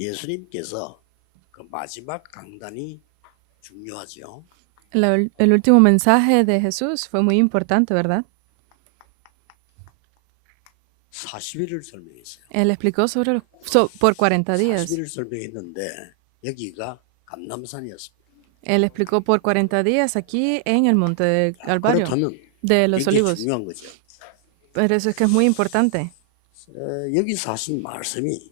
예수님께서 그 마지막 강단이 중요하죠. El último mensaje de Jesús fue muy importante, ¿verdad? 40일을 설명했어요. Él explicó por 40 días. 40일을 설명했는데 여기가 감람산이었습니다. Él explicó por 40 días aquí en el monte del Calvario, 그렇다면 de los 이게 olivos. 중요한 거죠. Pero eso es que es muy importante. 여기서 하신 말씀이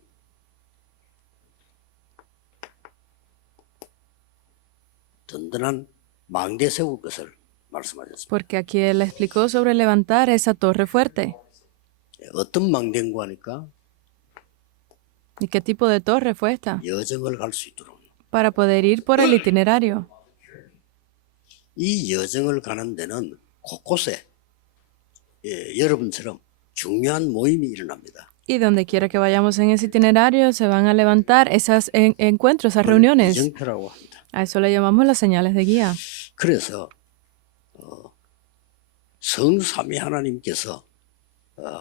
든든한 망대 세울 것을 말씀하셨습니다. Porque aquí él explicó sobre levantar esa torre fuerte. 어떤 망대인가 하니까 ¿Y qué tipo de torre fue esta? 여정을 갈 수 있도록. Para poder ir por el itinerario. 이 여정을 가는 데는 곳곳에 여러분처럼 중요한 모임이 일어납니다. Y donde quiera que vayamos en ese itinerario, se van a levantar esos encuentros, esas reuniones. 이정표라고 합니다. A eso le llamamos las señales de guía. 그래서 성삼위 하나님께서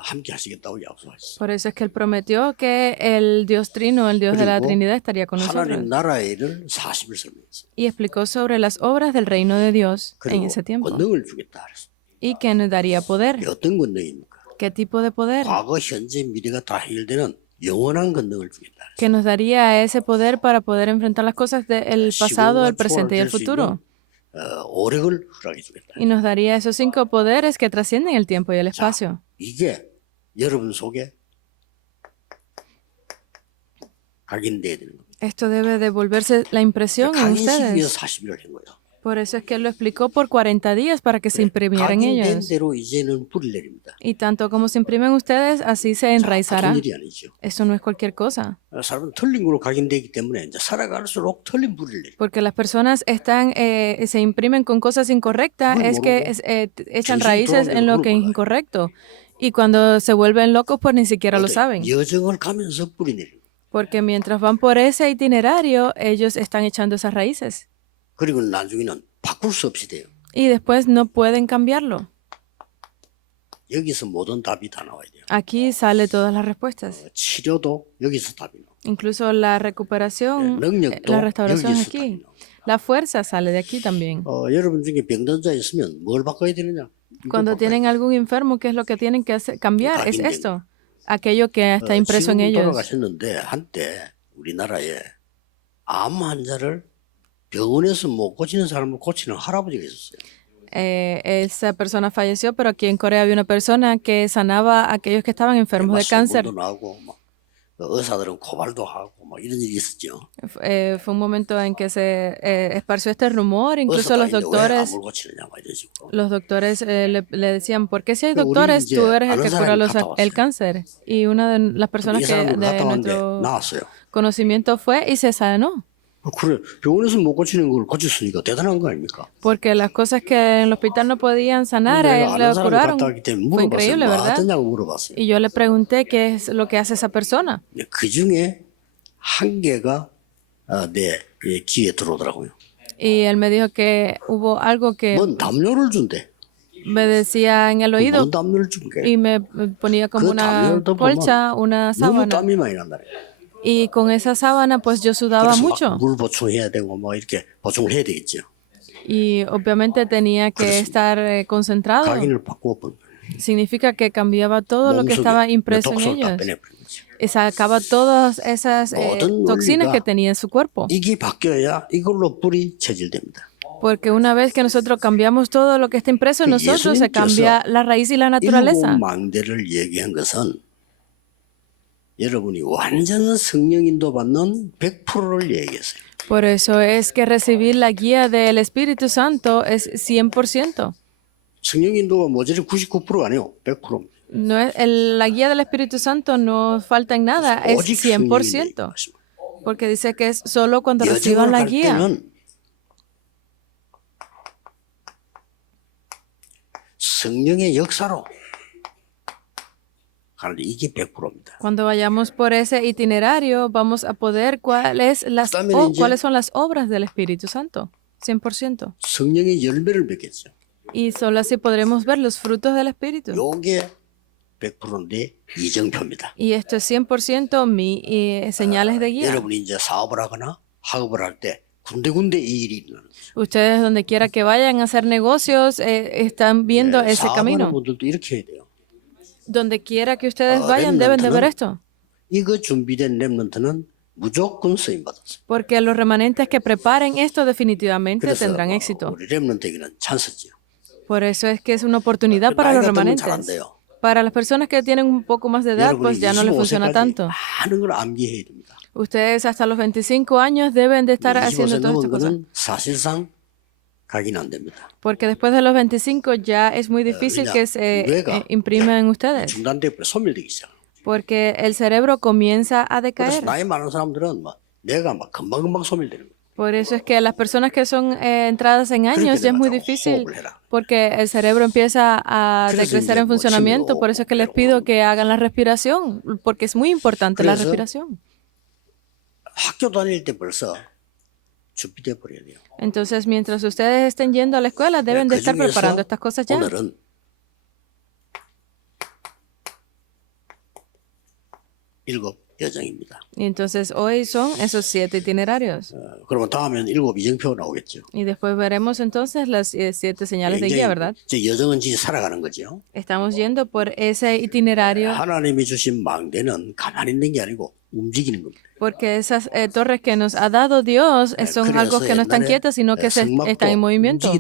함께 하시겠다고 약속하셨어요. Por eso es que él prometió que el Dios Trino, el Dios de la 그리고 Trinidad, estaría con nosotros. 하나님 나라의 일을 40일 설명했어요. Y explicó sobre las obras del reino de Dios en 그리고 ese tiempo. 권능을 주겠다 그랬어요. Y que nos daría poder. 어떤 권능입니까? ¿Qué tipo de poder? 과거, 현재, 미래가 다 해결되는 영원한 권능을 주겠다 그랬어요. Que nos daría ese poder para poder enfrentar las cosas del pasado, el presente y el futuro. 오력을 허락해 주겠다. Y nos daría esos 5 poderes que trascienden el tiempo y el espacio. 이게 여러분 속에 각인돼야 되는 겁니다. Esto debe devolverse la impresión en 각인시키기 위해서 ustedes. 40일을 한 거예요. Por eso es que él lo explicó por 40 días para que se imprimiera en 각인된 ellos. 대로 이제는 뿌리를 내립니다. Y tanto como se imprimen ustedes, así se enraizará. 보통 일이 아니죠. Eso no es cualquier cosa. 사람은 틀린 걸로 각인되기 때문에 이제 살아갈수록 틀린 뿌리를 내립니다. Porque las personas se imprimen con cosas incorrectas, es que echan raíces en lo que es incorrecto. Y cuando se vuelven locos, pues ni siquiera lo saben. 여정을 가면서 뿌리 내립니다. Porque mientras van por ese itinerario, ellos están echando esas raíces. 그리고 나중에는 바꿀 수 없이 돼요. Y después no pueden cambiarlo. 여기서 모든 답이 다 나와야 돼요. Aquí sale todas las respuestas. 치료도 여기서 답이 나와요. Incluso la recuperación, 능력도 la restauración 여기서 답이 aquí. 나와요. La fuerza sale de aquí también. 여러분 중에 병든 자 있으면 뭘 바꿔야 되느냐? 이거 Cuando 바꿔야 tienen algún enfermo, ¿qué es lo que tienen que cambiar? Es esto. Aquello que está impreso en 지금 ellos. 돌아가셨는데 한때 우리나라에 암 환자를 병원에서 못 고치는 사람을 고치는 할아버지가 있었어요. Esa persona falleció, pero aquí en Corea había una persona que sanaba a aquellos que estaban enfermos de cáncer. 소문도 나고 막 의사들은 고발도 하고 막 이런 일이 있었죠. Fue un momento en que se esparció este rumor, incluso 의사가 los 있는데 왜 doctores, 암을 고치느냐 막 이러시고. le decían, ¿por qué si hay Pero doctores, 우리 tú 이제 eres el 아는 que 사람이 cura 갔다 왔어요. el cáncer? Y una de las personas 이 que 사람을 de 갔다 왔는데 nuestro 나았어요. conocimiento fue y se sanó. 그래 병원에서 못 고치는 걸 고쳤으니까 대단한 거 아닙니까? Porque las cosas que en el hospital no podían sanar, a 내가 él 아는 le 사람이 curaron. 갔다 왔기 때문에 Fue 물어봤어요. increíble, 뭐 ¿verdad? 어떠냐고 물어봤어요. Y yo le pregunté qué es lo que hace esa persona. 그 중에 한 개가 내 귀에 들어오더라고요. Y él me dijo que hubo algo que 뭔 담요를 준대. me decía en el oído 뭔 담요를 준 게? y me ponía como 그 una 담요를 덮으면 colcha, una 너무 sábana. 땀이 많이 난다. Y con esa sábana pues yo sudaba 그래서 mucho. 막 물 보충해야 되고 뭐 이렇게 보충을 해야 되겠죠. Y obviamente tenía que estar concentrado. 각인을 바꾸어 버린 거예요. Significa que cambiaba todo lo que estaba impreso en 독소를 다 ellos. 빼내버린 거죠. Y sacaba todas esas 모든 toxinas 논리가 que tenía en su cuerpo. 이게 바뀌어야 이걸로 뿌리 체질됩니다. Porque una vez que nosotros cambiamos todo lo que está impreso en nosotros, se cambia la raíz y la naturaleza. 일곱 망대를 얘기한 것은 여러분이 완전 성령 인도 받는 100%를 얘기했어요. Por eso es que recibir la guía del Espíritu Santo es 100%. 성령 인도가 모자리 99%가 아니에요. 100%. No es, la guía del Espíritu Santo no falta en nada, es 오직 성령이 100%. Porque dice que es solo cuando reciban 여정을 la 갈 guía. 때는 성령의 역사로 가는데 이게 100%입니다. Cuando vayamos por ese itinerario, vamos a poder cuáles son las obras del Espíritu Santo. 100%. 성령의 열매를 맺겠죠. Y solo así podremos ver los frutos del Espíritu. 요게 100%내 이정표입니다. Y esto es 100% mi señales de guía. 여러분이 이제 사업을 하거나 학업을 할 때 군데군데 이 일이 일어나는 거죠. Ustedes donde quiera que vayan a hacer negocios, están viendo ese 사업하는 camino. 분들도 이렇게 해야 돼요. Donde quiera que ustedes vayan, deben de ver esto. 이거 준비된 렘넌트는 무조건 쓰임 받았어요. Porque los remanentes que preparen esto definitivamente 그래서 tendrán éxito. 우리 렘넌트에게는 찬스죠. Por eso es que es una oportunidad para los 나이가 들면 remanentes. 잘 안 돼요. Para las personas que tienen un poco más de edad, pues 여러분이 ya no les funciona 25세까지 tanto. 많은 걸 암기해야 됩니다. Ustedes hasta los 25 años deben de estar 25세 haciendo todas 넘은 estas cosas. 거는 사실상 각인 안 됩니다. Porque después de los 25 ya es muy difícil 왜냐? que se 뇌가 imprima en ustedes. 중단돼 소멸되기 시작. Porque el cerebro comienza a 그래서 decaer. 나이 많은 사람들은 막 뇌가 막 금방금방 소멸되는 거예요. Por eso es que las personas que son entradas en años ya es muy difícil porque el cerebro empieza a decrecer en funcionamiento. Por eso es que les pido que hagan la respiración, porque es muy importante la respiración. 학교 다닐 때 벌써 준비돼 버려야 돼요. Entonces, mientras ustedes estén yendo a la escuela, deben de estar preparando estas cosas ya. 오늘은 일곱 여정입니다. Y entonces hoy son esos 7 itinerarios. 그러면 다음엔 일곱 이정표 나오겠죠. Y después veremos entonces las 7 señales de guía, ¿verdad? 이제 여정은 지금 살아가는 거죠. Estamos yendo por ese itinerario 하나님이 주신 망대는 가만히 있는 게 아니고 움직이는 겁니다. porque esas torres que nos ha dado Dios son algo que no están quietas, sino que están en movimiento.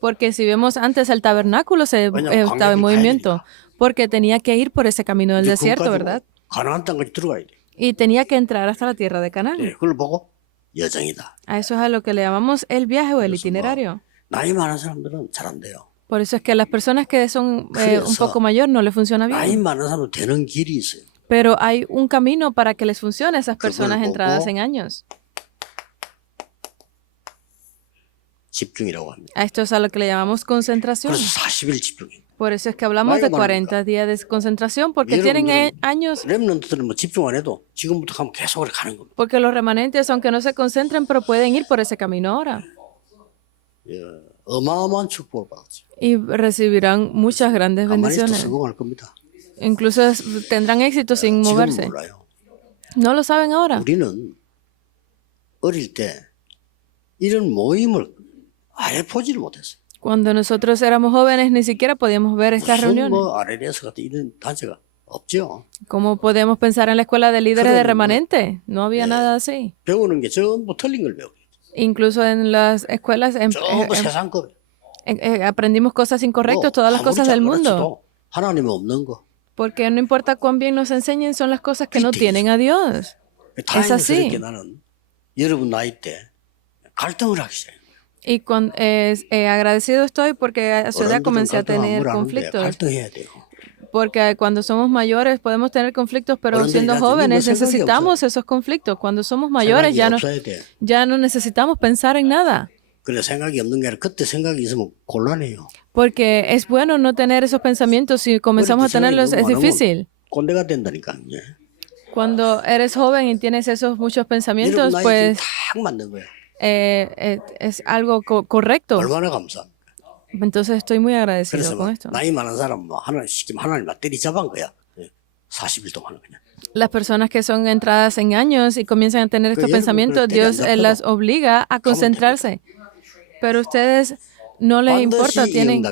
Porque si vemos antes el tabernáculo estaba en movimiento, porque tenía que ir por ese camino del desierto, ¿verdad? 가나안 땅까지 들어가야 돼. Y tenía que entrar hasta la tierra de Canaán. 그걸 보고 여정이다. A eso es a lo que le llamamos el viaje o el itinerario. 나이 많은 사람들은 잘 안 돼요. Por eso es que las personas que son un poco mayor no les funciona 나이 bien. 많은 사람은 되는 길이 있어요. Pero hay un camino para que les funcione a esas personas entradas en años. 집중이라고 합니다. A esto es a lo que le llamamos concentración. 그래서 40일 집중이. Por eso es que hablamos de 40 días de concentración, porque tienen años, 렘넌트들은 뭐 집중 안 해도 지금부터 가면 계속 가는 겁니다. porque los remanentes, aunque no se concentren, pero pueden ir por ese camino ahora. 어마어마한 축복을 받았죠. Y recibirán muchas grandes 가만히 있어도 bendiciones. 성공할 겁니다. Incluso tendrán éxito sin 지금 moverse. 몰라요. No lo saben ahora. 우리는 어릴 때 이런 모임을 아예 보지를 못했어요. Cuando nosotros éramos jóvenes ni siquiera podíamos ver estas 무슨 reuniones. 뭐 RLS 같은 이런 단체가 없죠. ¿Cómo podemos pensar en la escuela de líderes de remanente? No había nada así. 배우는 게 전부 틀린 걸 배우고 Incluso en las escuelas 전부 세상급. aprendimos cosas incorrectas, todas las cosas del mundo. 하나님 없는 거. Porque no importa cuán bien nos enseñen, son las cosas que no tienen a Dios. Es así. 다행스럽게 나는 여러분 나이 때 갈등을 하기 시작해요. Y agradecido estoy porque a su edad comencé a tener conflictos. 갈등해야 돼요. Porque cuando somos mayores podemos tener conflictos, pero siendo jóvenes necesitamos esos conflictos. Cuando somos mayores ya no necesitamos pensar en nada. 그래 생각이 없는 게 아니라 그때 생각이 있으면 곤란해요. Porque es bueno no tener esos pensamientos. Si comenzamos a tenerlos es difícil. 꼰대가 된다니까. Cuando eres joven y tienes esos muchos pensamientos, pues 딱 맞는 거예요. es algo correcto. 얼마나 감사합니까? Entonces estoy muy agradecido 그래서 con esto. 나이 많은 사람 뭐 하나님 때리 잡은 거야. 40일 동안 그냥. Las personas que son entradas en años y comienzan a tener estos pensamientos, Dios las obliga a concentrarse. Pero ustedes no les importa, tienen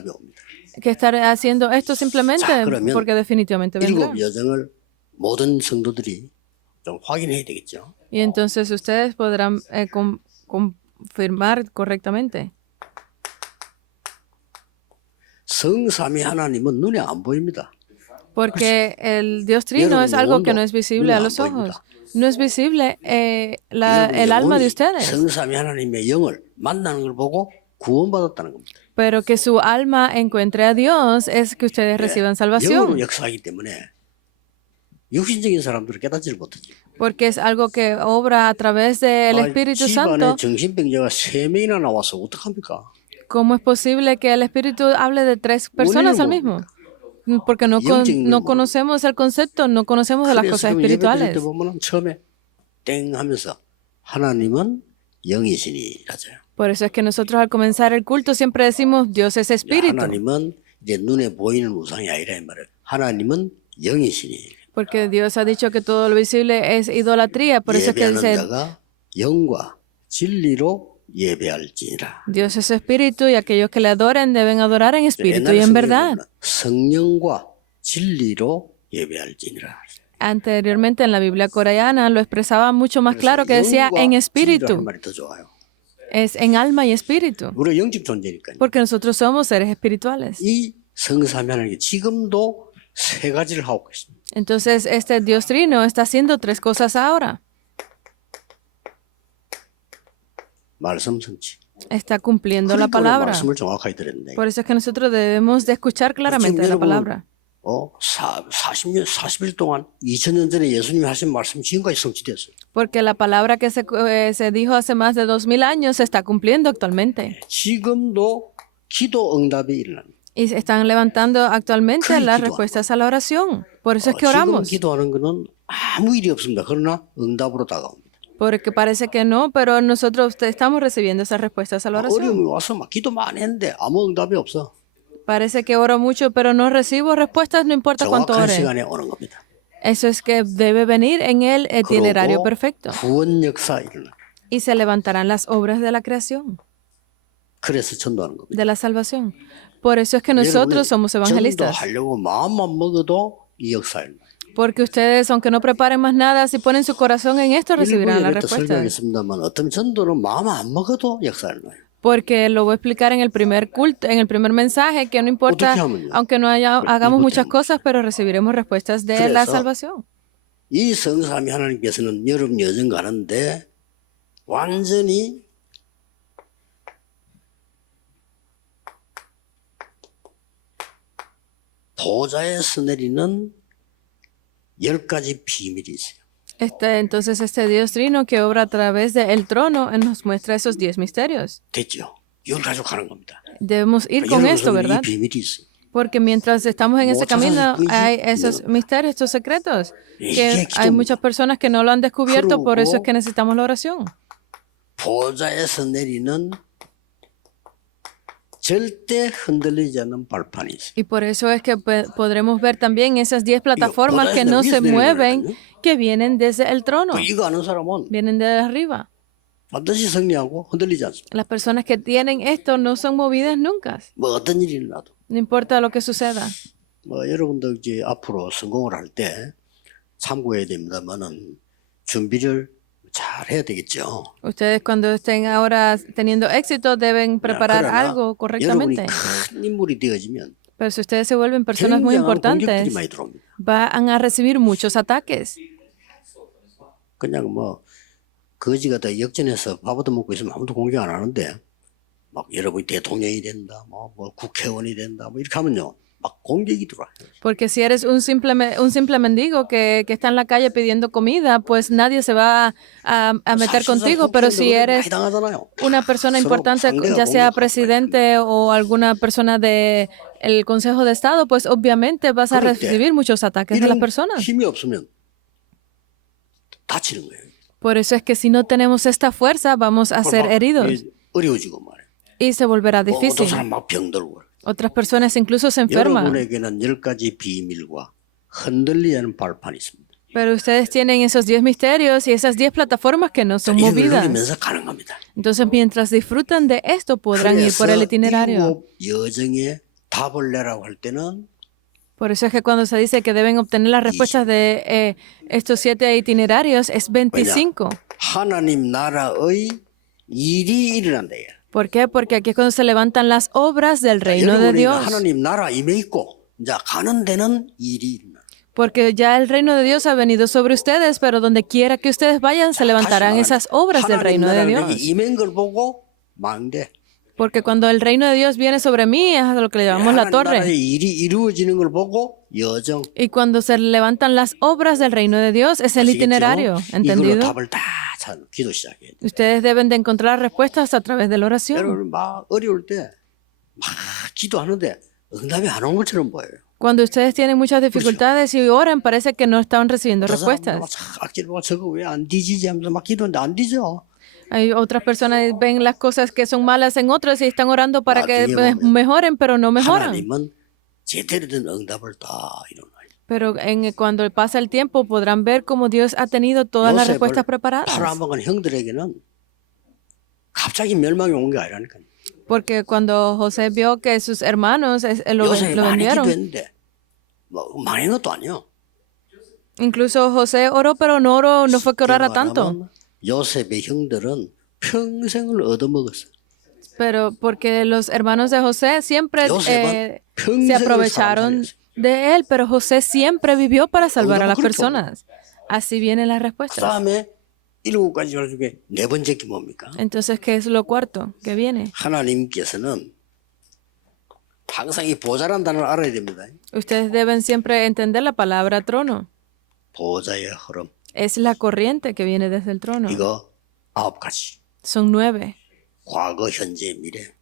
que estar haciendo esto simplemente porque definitivamente vendrá. 일곱 여정을 모든 성도들이 좀 확인해야 되겠죠. Y entonces ustedes podrán confirmar correctamente. 성삼위 하나님은 눈에 안 보입니다. Porque el Dios Trino es algo que no es visible a los ojos. No es visible el alma de ustedes. 성삼위 하나님의 영을 만나는 걸 보고 구원받았다는 겁니다. Pero que su alma encuentre a Dios es que ustedes reciban salvación. 영으로 역사하기 때문에 육신적인 사람들은 깨닫지를 못하죠. Porque es algo que obra a través del Espíritu Santo. 집안에 정신병자가 3명이나 나와서 어떡합니까? ¿Cómo es posible que el Espíritu hable de 3 personas al mismo? Porque no conocemos el concepto, no conocemos de las cosas espirituales. 처음에 땡 하면서 하나님은 영이시니라죠. Por eso es que nosotros al comenzar el culto siempre decimos Dios es espíritu. 하나님은 이제 눈에 보이는 우상이 아니라 이 말이에요. 하나님은 영이시니 Porque Dios ha dicho que todo lo visible es idolatría. Por eso es que 예배하는 dice, 자가 영과 진리로 예배할지니라. Dios es espíritu y aquellos que le adoren deben adorar en espíritu y 옛날 en verdad. 성령과 진리로 예배할지니라. Anteriormente en la Biblia coreana lo expresaba mucho más claro que decía en 영과 진리로 espíritu. 하는 말이 더 좋아요. Es en alma y espíritu. 우리가 영적 존재니까요. Porque nosotros somos seres espirituales. 이 성삼위 하나님께 지금도 세 가지를 하고 있습니다. Entonces este Dios Trino está haciendo tres cosas ahora. 말씀 성취. Está cumpliendo la 그러니까 우리가 palabra. 말씀을 정확하게 들었는데 Por eso es que nosotros debemos de escuchar claramente la palabra. 40년, 40일 동안 2000년 전에 예수님이 하신 말씀 지금까지 성취됐어요. Porque la palabra que se dijo hace más de 2000 años se está cumpliendo actualmente. 지금도 기도 응답이 일어납니다. Y se están levantando actualmente 그래, las 기도하는 respuestas a la oración. Por eso es que 지금 oramos. 기도하는 거는 아무 일이 없습니다. 그러나 응답으로 다가옵니다. Porque parece que no, pero nosotros estamos recibiendo esas respuestas a la oración. 어려움이 와서 막 기도 많이 했는데 아무 응답이 없어. Parece que oro mucho, pero no recibo respuestas, no importa cuánto 정확한 ore. 시간에 오는 겁니다. Eso es que debe venir en el itinerario 그리고 perfecto. 구원 역사 일어나. Y se levantarán las obras de la creación, 그래서 전도하는 겁니다. de la salvación. Por eso es que nosotros somos evangelistas. 전도하려고 마음만 먹어도 이 역사 일어나. Porque ustedes, aunque no preparen más nada, si ponen su corazón en esto, recibirán la 일부에 respuesta. 설명하겠습니다만 어떤 전도는 마음 안 먹어도 역사 일어나요. Porque lo voy a explicar en el primer culto, en el primer mensaje, que no importa, 어떻게 하면요? aunque no hagamos 이것도 muchas 합니다. cosas, pero recibiremos respuestas de la 그래서 salvación. 이 성삼위 하나님께서는 여름 여정 가는데 완전히 보좌에서 내리는 10가지 비밀이 있어요. Entonces este Dios Trino que obra a través del trono nos muestra esos 10 misterios. 됐죠? 이걸 가지고 가는 겁니다. Debemos ir con esto, 여러분은 ¿verdad? 이 비밀이 있어요. Porque mientras estamos en ese camino hay esos misterios, estos secretos, que hay muchas personas que no lo han descubierto, por eso es que necesitamos la oración. 보좌에서 내리는 절대 흔들리지 않는 발판이 있어요. Y por eso es que podremos ver también esas 10 plataformas que no se mueven, que vienen desde el trono, 이거 아는 사람은 vienen de arriba. 반드시 승리하고 흔들리지 않습니다. Las personas que tienen esto no son movidas nunca, 뭐 어떤 일이 일어나도. no importa lo que suceda. 여러분도 이제 앞으로 성공을 할 때 참고해야 됩니다만은 준비를 잘 해야 되겠죠. Ustedes cuando estén ahora teniendo éxito deben preparar 그러나 algo 여러분이 correctamente. 큰 인물이 되어지면 Pero si ustedes se vuelven personas muy 굉장한 importantes, 공격들이 많이 들어옵니다. van a recibir muchos ataques. 그냥 뭐 거지 같다 역전해서 밥 얻어 먹고 있으면 아무도 공격 안 하는데 막 여러분이 대통령이 된다, 뭐 국회의원이 된다, 뭐 이렇게 하면요 막 공격이 들어와요. Porque si eres un simple mendigo que está en la calle pidiendo comida, pues nadie se va a meter contigo. Pero si eres 많이 당하잖아요. una persona 서로 importante, 상대가 ya sea 공격하고 presidente o alguna persona del Consejo de Estado, pues obviamente vas a 그럴 때 recibir muchos ataques de las 이런 personas. 힘이 없으면 다치는 거예요. Por eso es que si no tenemos esta fuerza, vamos a ser heridos 어려워지고 말이에요. y se volverá 어떤 difícil. 사람 막 병들고. Otras personas incluso se enferman. 여러분에게는 10가지 비밀과 흔들리지 않는 발판이 있습니다. Pero ustedes tienen esos 10 misterios y esas 10 plataformas que no son 이걸 movidas. 누리면서 가는 겁니다. Entonces, mientras disfrutan de esto, podrán ir por el itinerario. 여정에 답을 내라고 할 때는 Por eso es que cuando se dice que deben obtener las respuestas de estos 7 itinerarios, es 25. 하나님 나라의 일이 일어난다. ¿Por qué? Porque aquí es cuando se levantan las obras del reino de 여러분이 Dios. 하나님 나라 임해 있고 이제 가는 데는 일이 일어나. Porque ya el reino de Dios ha venido sobre ustedes, pero donde quiera que ustedes vayan, se levantarán esas obras del reino de Dios. 임한 걸 보고 망대. Porque cuando el reino de Dios viene sobre mí, es a lo que le llamamos la 하나님 torre. 나라의 일이 이루어지는 걸 보고 여정. Y cuando se levantan las obras del reino de Dios, es el itinerario. 이걸로 ¿Entendido? 답을 다 찾는 기도 시작해야 돼. Ustedes deben de encontrar respuestas a través de la oración. 여러분 막 어려울 때 막 기도하는데 응답이 안 온 것처럼 보여요. Cuando ustedes tienen muchas dificultades y oran, parece que no están recibiendo 저 사람 respuestas. 막 악질 보고 저거 왜 안 뒤지지 하면서 막 기도하는데 안 뒤져. Hay otras personas que ven las cosas que son malas en otros y están orando para que 나중에 보면 mejoren, pero no mejoran. 하나님은 제대로 된 응답을 다 이루나이다. Pero cuando pasa el tiempo podrán ver cómo Dios ha tenido todas las respuestas 요셉을 preparadas. 팔아먹은 형들에게는 갑자기 멸망이 온 게 아니라니까요. Porque cuando José vio que sus hermanos 요셉이 lo 많이 vendieron, 기도했는데 뭐 망한 것도 아니요. incluso José oró, pero no fue que orara tanto. 요셉의 형들은 평생을 얻어먹었어요. Pero porque los hermanos de José siempre 요셉은 se 평생을 aprovecharon 살았어요. de él, pero José siempre vivió para salvar a las 그렇죠. personas. Así vienen las 그 respuestas. 다음에 7가지 중에 네 번째 게 뭡니까? Entonces, ¿qué es lo cuarto que viene? 하나님께서는 항상 이 보좌라는 단어를 알아야 됩니다. Ustedes deben siempre entender la palabra trono. 보좌의 흐름. Es la corriente que viene desde el trono. 이거 9가지. Son 9. 과거, 현재, 미래.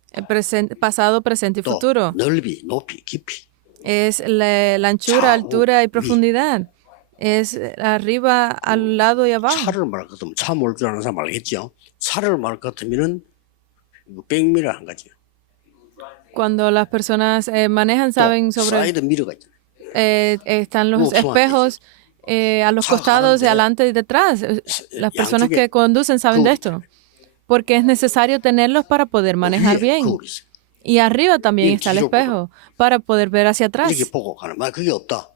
Pasado, presente y 또 futuro. 넓이, 높이, 깊이. Es la anchura, altura y profundidad. Es arriba, al lado y abajo. 차를 말할 것 같으면 차 몰 줄 아는 사람 알겠죠? 차를 말할 것 같으면은 백미러 한 가지요. Cuando las personas manejan, saben 또 sobre... 사이드 미러가 있잖아요. están los espejos a los costados, de adelante y detrás. Las personas que conducen saben de esto. Porque es necesario tenerlos para poder manejar bien. 거울이 있어요. Y arriba también está el espejo para poder ver hacia atrás. 이렇게 보고 가는 말 그게 없다.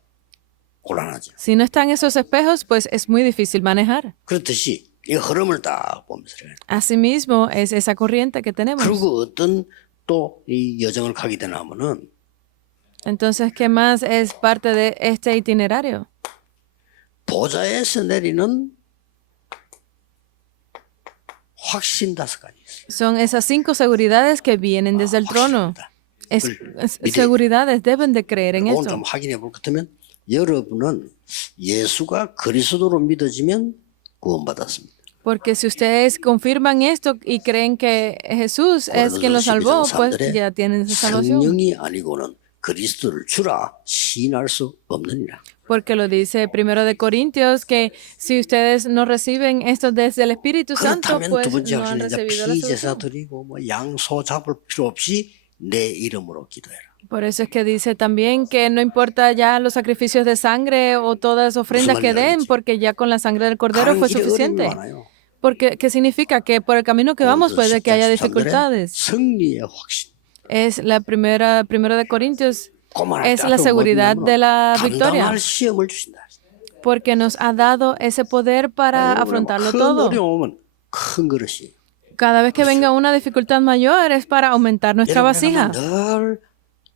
곤란하죠. Si no están esos espejos, pues es muy difícil manejar. 그렇듯이 이 흐름을 딱 보면서 그래요. Asimismo, es esa corriente que tenemos. 그리고 어떤 또 이 여정을 가게 되냐면은 Entonces, ¿qué más es parte de este itinerario? 보좌에서 내리는 확신 5가지 있어요. Son esas 5 seguridades que vienen desde el trono. Seguridades, deben de creer en 오늘 esto. 좀 확인해 볼 것 같으면 여러분은 예수가 그리스도로 믿어지면 구원받았습니다. Porque si ustedes confirman esto y creen que Jesús es quien los salvó, pues ya tienen esa salvación. 성령이 아니고는 그리스도를 주라 시인할 수 없느니라. Porque lo dice primero de Corintios que si ustedes no reciben esto desde el Espíritu Santo, 그렇다면 pues 두 번째 no han 확신은 이제 recibido la 피제사 salvación. 드리고 뭐 양소 잡을 필요 없이 내 이름으로 기도해라. Por eso es que dice también que no importa ya los sacrificios de sangre o todas ofrendas que den, porque ya con la sangre del Cordero 가는 fue 길에 어려움이 suficiente. 많아요. Porque, ¿qué significa? Que por el camino que vamos puede que haya dificultades. 승리의 확신. Es la primero de Corintios, 그만할 es 때 la 앞으로 seguridad 뭐냐면 de la victoria. 감당할 시험을 주신다. Porque nos ha dado ese poder para afrontarlo 큰 todo. 어려움은 큰 그릇이. Cada vez que venga una dificultad mayor es para aumentar nuestra vasija. 늘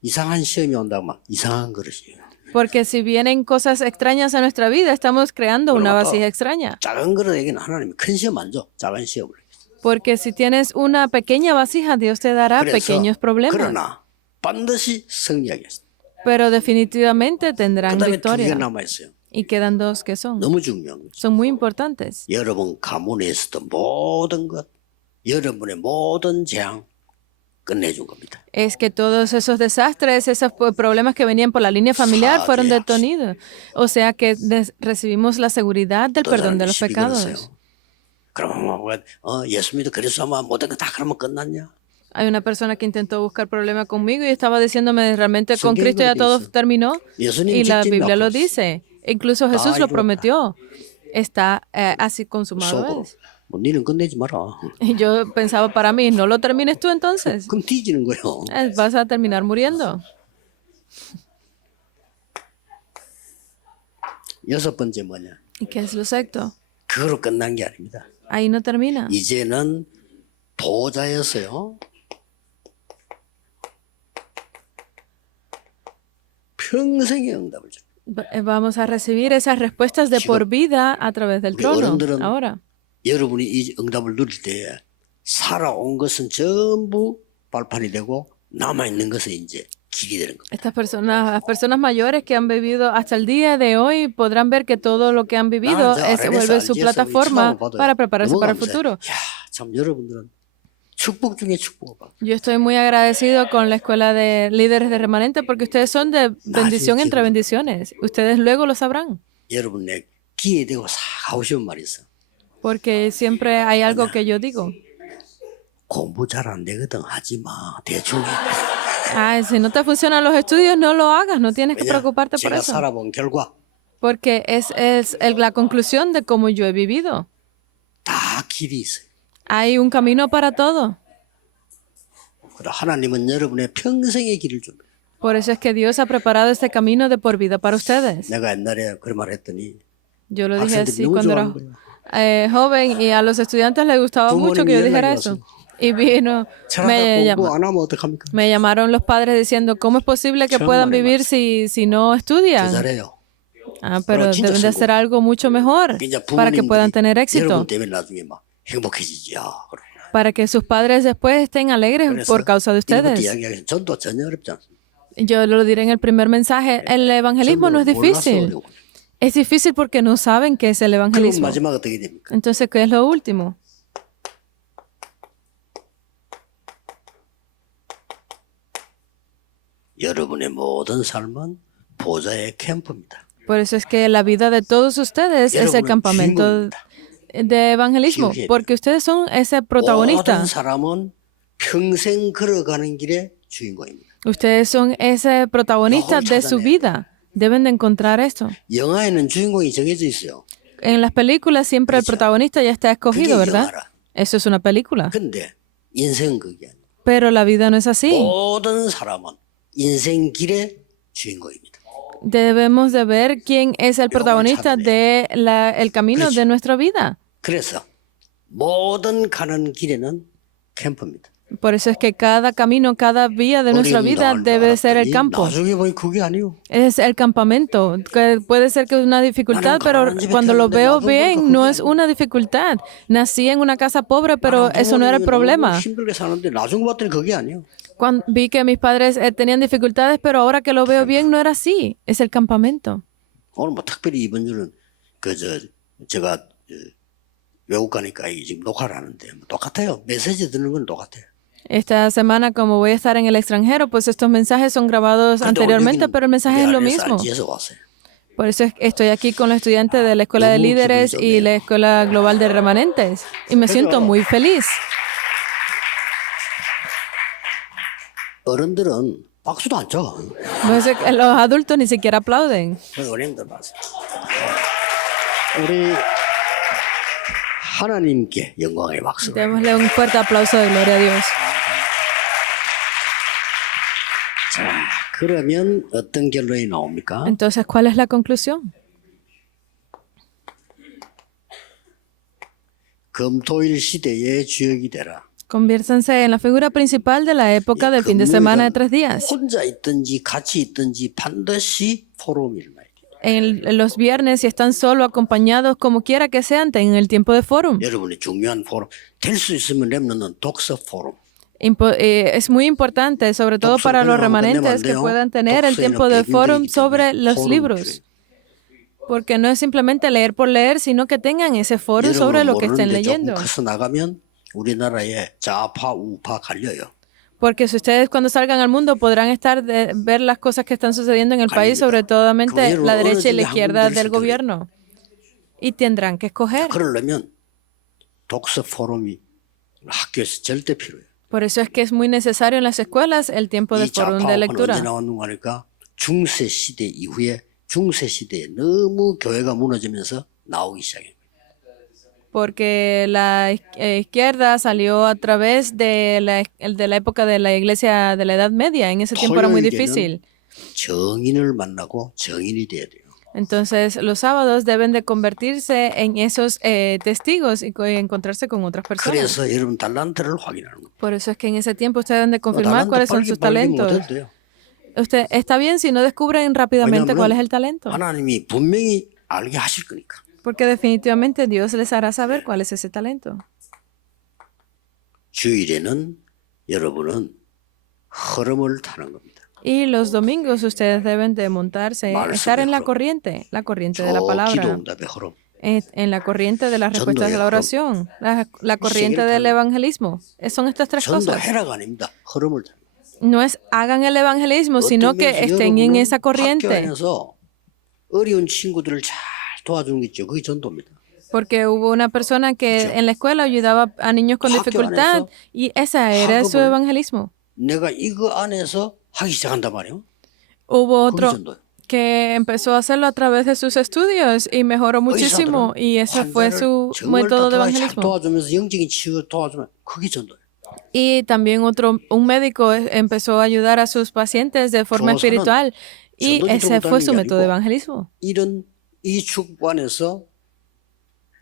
이상한 시험이 온다고 막 이상한 그릇이에요. Porque si vienen cosas extrañas a nuestra vida, estamos creando una vasija extraña. 작은 그릇에게는 하나님이 큰 시험 안 줘. 작은 시험을. Porque si tienes una pequeña vasija, Dios te dará 그래서 pequeños problemas. 그러나 반드시 승리하겠습니다. Pero definitivamente tendrán 그다음에 두 개가 victoria. 남아 있어요. Y quedan 2 que son. 너무 중요한 거죠. Son muy importantes. 여러분 가문에 있었던 모든 것, 여러분의 모든 재앙 끝내준 겁니다. Es que todos esos desastres, esos problemas que venían por la línea familiar fueron detenidos. O sea que recibimos la seguridad del perdón de los pecados. 그러면 예수 믿어 그리스도만 모든 거 다 그러면 끝났냐? Hay una persona que intentó buscar problema conmigo y estaba diciéndome realmente con Cristo ya todo terminó. Y la Biblia lo dice. Incluso Jesús lo prometió. Está así consumado. Es. 뭐 니는 끝내지 마라. Y yo pensaba para mí, ¿no lo termines tú entonces? 그럼 뒤지는 거예요. Vas a terminar muriendo. 6번째 뭐냐? ¿Y qué es lo sexto? 그거로 끝난 게 아닙니다. Ahí no termina. 이제는 보좌에서요. 평생의 응답을 줘. Vamos a recibir esas respuestas de por vida a través del trono. Ahora. 여러분이 이 응답을 누릴 때 살아온 것은 전부 발판이 되고 남아있는 것은 이제 길이 되는 겁니다. Estas personas, las personas mayores que han vivido hasta el día de hoy podrán ver que todo lo que han vivido vuelve su plataforma para prepararse para el futuro. 야, 참 여러분들은 축복 중에 축복을 받고. Yo estoy muy agradecido con la escuela de líderes de remanente porque ustedes son de bendición entre bendiciones. Ustedes luego lo sabrán. 여러분 내 귀에 대고 싹 하고 싶은 말이 있어. Porque siempre hay algo que yo digo. 공부 잘 안 되거든 하지 마. 대충 Si no te funcionan los estudios, no lo hagas, no tienes que 왜냐? preocuparte por 제가 eso. 살아본 결과 Porque es la conclusión de cómo yo he vivido. 다 길이 있어요. Hay un camino para todo. 그러나 하나님은 여러분의 평생의 길을 줍니다. Por eso es que Dios ha preparado este camino de por vida para ustedes. 내가 옛날에 그런 말 했더니 Yo lo dije 학생들이 así 너무 cuando era 좋아하는 거예요. joven y a los estudiantes les gustaba mucho que yo dijera eso. Y vino, 철학을 공부 안 하면 어떡합니까? me llamaron los padres diciendo, ¿cómo es posible que puedan vivir si no 더 estudian? 잘해요. Pero 진짜 deben de hacer algo mucho mejor 이제 para que puedan tener 부모님들이 éxito, 여러분 때문에 나중에 막 행복해지지. 그러구나. para que sus padres después estén alegres 그래서 por causa de 이것도 ustedes. 이야기하기 전도 전혀 어렵지 않습니다. Yo lo diré en el primer mensaje, el evangelismo no es difícil. Es difícil porque no saben qué es el 그럼 evangelismo. 마지막 어떻게 됩니까? Entonces, ¿qué es lo último? 여러분의 모든 삶은 보좌의 캠프입니다. Por eso es que la vida de todos ustedes es el campamento de evangelismo, porque ustedes son ese protagonista. 모든 사람은 평생 걸어가는 길의 주인공입니다. Ustedes son ese protagonista de su vida. Deben de encontrar esto. 영화에는 주인공이 정해져 있어요. En las películas siempre el protagonista ya está escogido, 그게 ¿verdad? 영화라. Eso es una película. 근데 인생은 그게 아니에요. Pero la vida no es así. 모든 사람은 인생 길의 주인공입니다. Debemos de ver quién es el protagonista de el camino de nuestra vida. 그래서 모든 가는 길에는 캠프입니다. Por eso es que cada camino, cada vía de nuestra vida debe ser el campo. 나중에 보니 그게 아니에요. Es el campamento, que puede ser que es una dificultad, pero cuando lo veo bien, no es una dificultad. Nací en una casa pobre, pero eso no era el problema. 힘들게 사는데 나중 봤더니 그게 아니에요. Cuando vi que mis padres tenían dificultades, pero ahora que lo veo bien, no era así. Es el campamento. 오늘 뭐 특별히 이번 주는 제가 외국 가니까 지금 녹화를 하는데 똑같아요. 메시지 듣는 건 똑같아요. Esta semana, como voy a estar en el extranjero, pues estos mensajes son grabados anteriormente, pero el mensaje es lo mismo. Por eso estoy aquí con los estudiantes de la Escuela de Líderes y la Escuela Global de Remanentes. Y me siento muy feliz. 어른들은 박수도 안 쳐. No sé, los adultos ni siquiera aplauden. 어른들 박수. 우리 하나님께 영광의 박수. Démosle un fuerte aplauso de gloria a Dios. 자, 그러면 어떤 결론이 나옵니까? Entonces, ¿cuál es la conclusión? 금토일 시대의 주역이 되라. Conviértanse en la figura principal de la época del fin de semana de 3 días. 혼자 있든지 같이 있든지 반드시 포럼일 말이에요. En los viernes, si están solo, acompañados, como quiera que sean, tengan el tiempo de fórum. 여러분의 중요한 포럼 될 수 있으면 렘넌트는 독서 포럼. Es muy importante, sobre todo para los remanentes, que puedan tener el tiempo de fórum sobre los libros. Porque no es simplemente leer por leer, sino que tengan ese foro sobre lo que estén leyendo. 커서 나가면 우리나라에 좌파 우파 갈려요. Porque si ustedes cuando salgan al mundo podrán ver las cosas que están sucediendo en el país, sobre todo la derecha y la izquierda del gobierno. Y tendrán que escoger. 그러려면 독서 포럼이 학교에서 절대 필요해요. Por eso es que es muy necesario en las escuelas el tiempo de foro de lectura. 언제 나왔는가 하니까 중세 시대 이후에 중세 시대에 너무 교회가 무너지면서 나오기 시작해요. Porque la izquierda salió a través de la época de la iglesia de la Edad Media. En ese tiempo era muy difícil. 정인을 만나고 정인이 돼야 돼요. Entonces, los sábados deben de convertirse en esos testigos y encontrarse con otras personas. 그래서 여러분 달란트를 확인하는 거예요. Por eso es que en ese tiempo ustedes deben de confirmar cuáles son sus talentos. Usted está bien si no descubren rápidamente cuál es el talento. 하나님이 분명히 알게 하실 거니까. Porque definitivamente Dios les hará saber cuál es ese talento. 주일에는 여러분은 흐름을 타는 겁니다. Y los domingos ustedes deben de montarse, estar en la corriente de la palabra, 기도응답의 흐름. en la corriente de las respuestas de la oración, la corriente del evangelismo. Son estas 3 cosas. 전도해라가 아닙니다. 흐름을 타는 거예요. No es hagan el evangelismo, sino que estén en esa corriente. 학교 안에서 어려운 친구들을 잘 도와주는 게 있죠. 그게 전도입니다. Porque hubo una persona que en la escuela ayudaba a niños con dificultad y ese era su evangelismo. 내가 이거 안에서 하기 시작한단 말이에요. Hubo 그게 otro 전도예요. que empezó a hacerlo a través de sus estudios y mejoró muchísimo 의사들은 y ese fue 환자를 su 정말 método de 따뜻하게 잘 evangelismo. 도와주면서 영적인 치유 도와주면 그게 전도예요. Y también un médico empezó a ayudar a sus pacientes de forma 교사는 espiritual y 전도지 ese 들고 fue 다니는 su 게 método de 아니고 evangelismo. 이 축복 안에서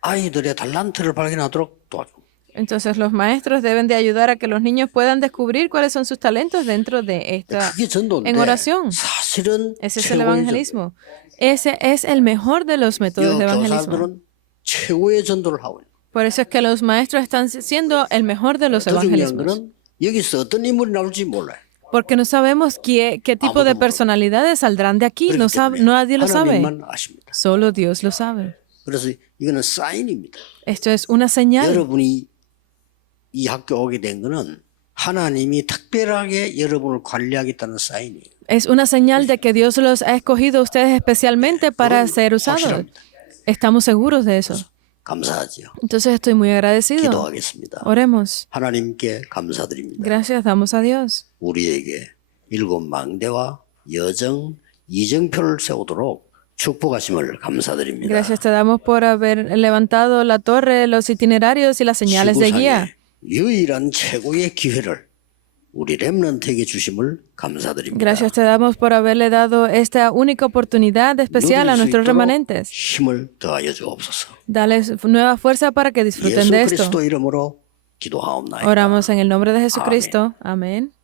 아이들의 달란트를 발견하도록 도와줘. Entonces los maestros deben de ayudar a que los niños puedan descubrir cuáles son sus talentos dentro de esta 그게 en 전도인데 oración. 사실은 Ese es el 최고의 전도. evangelismo. Ese es el mejor de los métodos de evangelismo. 교사들은 최고의 전도를 하고 있는. Por eso es que los maestros están siendo el mejor de los 더 중요한 evangelismos. 거는 여기서 어떤 인물이 나올지 몰라요. Porque no sabemos qué tipo de personalidades saldrán de aquí. No sabe, nadie lo sabe. 하나님만 아십니다. Solo Dios lo sabe. 그래서 이거는 사인입니다. Esto es una señal. 여러분이 이 학교 오게 된 거는 하나님이 특별하게 여러분을 관리하겠다는 사인이에요. Es una señal de que Dios los ha escogido a ustedes especialmente para ser usados. 확실합니다. Estamos seguros de eso. 감사하지요. Entonces estoy muy agradecido. 기도하겠습니다. Oremos. 하나님께 감사드립니다. Gracias damos a Dios. 우리에게 일곱 망대와 여정, 이정표를 세우도록 축복하심을 감사드립니다. Gracias te damos por haber levantado la torre, los itinerarios y las señales de guía. 지구상의 유일한 최고의 기회를 우리 렘넌트에게 주심을 감사드립니다. Gracias te damos por haberle dado esta única oportunidad especial a 누릴 수 nuestros 있도록 remanentes. 힘을 더하여 주옵소서. Dales nueva fuerza para que disfruten 예수 de esto. 그리스도 이름으로 기도하옵나이다. Oramos en el nombre de Jesucristo. Amén.